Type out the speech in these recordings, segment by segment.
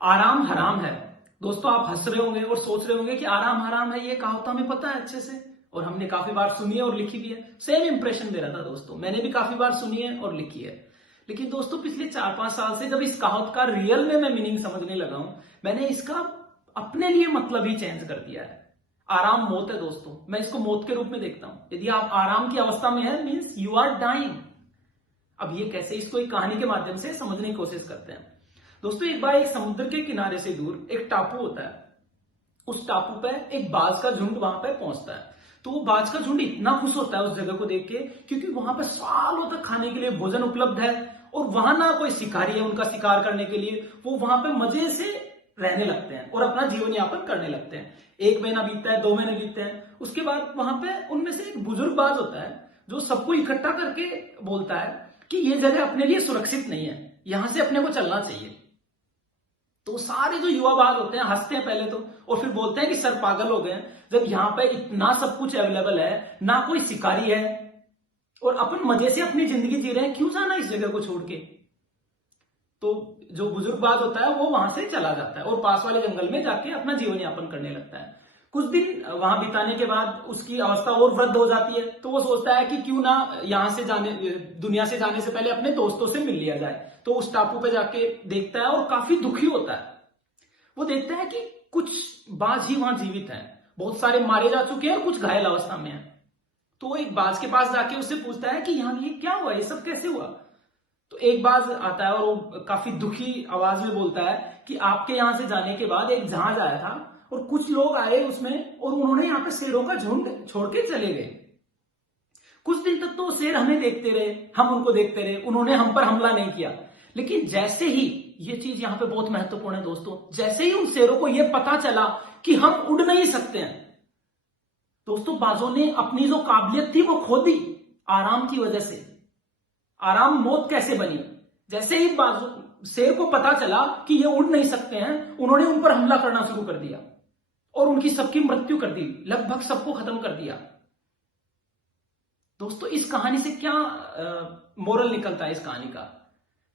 आराम हराम है। दोस्तों आप हंस रहे होंगे और सोच रहे होंगे कि आराम हराम है, ये कहावत हमें पता है अच्छे से और हमने काफी बार सुनी है और लिखी भी है। सेम इंप्रेशन मेरा था दोस्तों, मैंने भी काफी बार सुनी है और लिखी है। लेकिन दोस्तों पिछले 4-5 साल से जब इस कहावत का रियल में मैं मीनिंग समझने लगा हूं, मैंने इसका अपने लिए मतलब ही चेंज कर दिया है। आराम मौत है दोस्तों, मैं इसको मौत के रूप में देखता हूं। यदि आप आराम की अवस्था में है मीन्स यू आर डाइंग। अब ये कैसे, इसको एक कहानी के माध्यम से समझने की कोशिश करते हैं। दोस्तों एक बार एक समुद्र के किनारे से दूर एक टापू होता है। उस टापू पे एक बाज का झुंड वहां पे पहुंचता है। तो वो बाज का झुंड इतना खुश होता है उस जगह को देख के, क्योंकि वहां पे सालों तक खाने के लिए भोजन उपलब्ध है और वहां ना कोई शिकारी है उनका शिकार करने के लिए। वो वहां पे मजे से रहने लगते हैं और अपना जीवन यापन करने लगते हैं। 1 महीना बीतता है, 2 महीने बीतते हैं। उसके बाद वहां पे उनमें से एक बुजुर्ग बाज होता है जो सबको इकट्ठा करके बोलता है कि ये जगह अपने लिए सुरक्षित नहीं है, यहां से अपने को चलना चाहिए। तो सारे जो युवा बाग होते हैं हंसते हैं पहले तो, और फिर बोलते हैं कि सर पागल हो गए हैं, जब यहां पे इतना सब कुछ अवेलेबल है, ना कोई शिकारी है और अपन मजे से अपनी जिंदगी जी रहे हैं, क्यों जाना इस जगह को छोड़ के। तो जो बुजुर्ग बाग होता है वो वहां से चला जाता है और पास वाले जंगल में जाके अपना जीवन यापन करने लगता है। कुछ दिन वहां बिताने के बाद उसकी अवस्था और वृद्ध हो जाती है, तो वो सोचता है कि क्यों ना यहां से जाने, दुनिया से जाने से पहले अपने दोस्तों से मिल लिया जाए। तो उस टापू पे जाके देखता है और काफी दुखी होता है। वो देखता है कि कुछ बाज ही वहां जीवित हैं, बहुत सारे मारे जा चुके हैं और कुछ घायल अवस्था में हैं। तो वो एक बाज के पास जाके उससे पूछता है कि यहाँ ये क्या हुआ, ये सब कैसे हुआ। तो एक बाज आता है और वो काफी दुखी आवाज में बोलता है कि आपके यहां से जाने के बाद एक जहाज आया था और कुछ लोग आए उसमें और उन्होंने यहाँ पे शेरों का झुंड छोड़ के चले गए। कुछ दिन तक तो शेर हमें देखते रहे, हम उनको देखते रहे, उन्होंने हम पर हमला नहीं किया। लेकिन जैसे ही, ये चीज यहां पे बहुत महत्वपूर्ण है दोस्तों, जैसे ही उन शेरों को यह पता चला कि हम उड़ नहीं सकते हैं, दोस्तों बाजों ने अपनी जो काबिलियत थी वो खो दी आराम की वजह से। आराम मौत कैसे बनी, जैसे ही बाजू शेर को पता चला कि ये उड़ नहीं सकते हैं, उन्होंने उन पर हमला करना शुरू कर दिया और उनकी सबकी मृत्यु कर दी, लगभग सबको खत्म कर दिया। दोस्तों इस कहानी से क्या मोरल निकलता है इस कहानी का।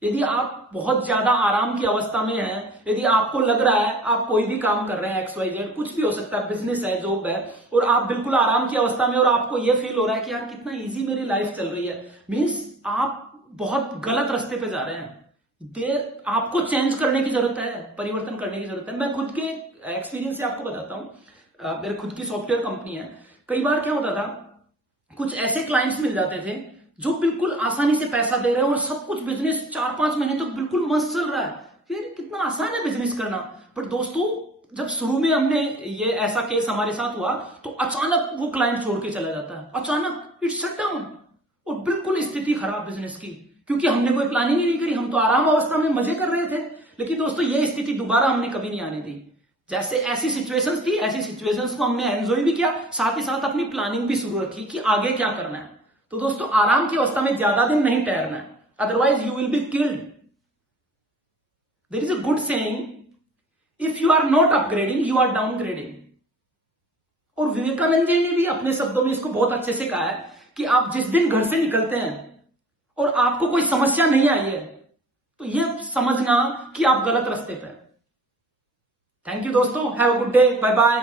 यदि आप बहुत ज्यादा आराम की अवस्था में हैं, यदि आपको लग रहा है आप कोई भी काम कर रहे हैं, XYZ कुछ भी हो सकता है, बिजनेस है, जॉब है, और आप बिल्कुल आराम की अवस्था में और आपको यह फील हो रहा है कि यार कितना इजी मेरी लाइफ चल रही है, मीन्स आप बहुत गलत रास्ते पे जा रहे हैं। देर आपको चेंज करने की जरूरत है, परिवर्तन करने की जरूरत है। मैं खुद के एक्सपीरियंस से आपको बताता हूं। मेरे खुद की सॉफ्टवेयर कंपनी है। कई बार क्या होता था, कुछ ऐसे क्लाइंट्स मिल जाते थे जो बिल्कुल आसानी से पैसा दे रहे हैं और सब कुछ बिजनेस 4-5 महीने तो बिल्कुल मस्त चल रहा है, फिर कितना आसान है बिजनेस करना। बट दोस्तों जब शुरू में हमने ये ऐसा केस हमारे साथ हुआ तो अचानक वो क्लाइंट छोड़ के चला जाता है, अचानक इट्स शट डाउन और बिल्कुल स्थिति खराब बिजनेस की, क्योंकि हमने कोई प्लानिंग ही नहीं करी। हम तो आराम अवस्था में मजे कर रहे थे। लेकिन दोस्तों ये स्थिति दोबारा हमने कभी नहीं आने दी। जैसे ऐसी सिचुएशंस थी, ऐसी सिचुएशंस को हमने एंजॉय भी किया, साथ ही साथ अपनी प्लानिंग भी शुरू रखी कि आगे क्या करना है। तो दोस्तों आराम की अवस्था में ज्यादा दिन नहीं ठहरना है, otherwise you will be killed. There is a good saying, if you are not upgrading you are downgrading. और विवेकानंद जी ने भी अपने शब्दों में इसको बहुत अच्छे से कहा है कि आप जिस दिन घर से निकलते हैं और आपको कोई समस्या नहीं आई है, तो यह समझना कि आप गलत रास्ते पे हैं। थैंक यू दोस्तों, have a good day, bye bye.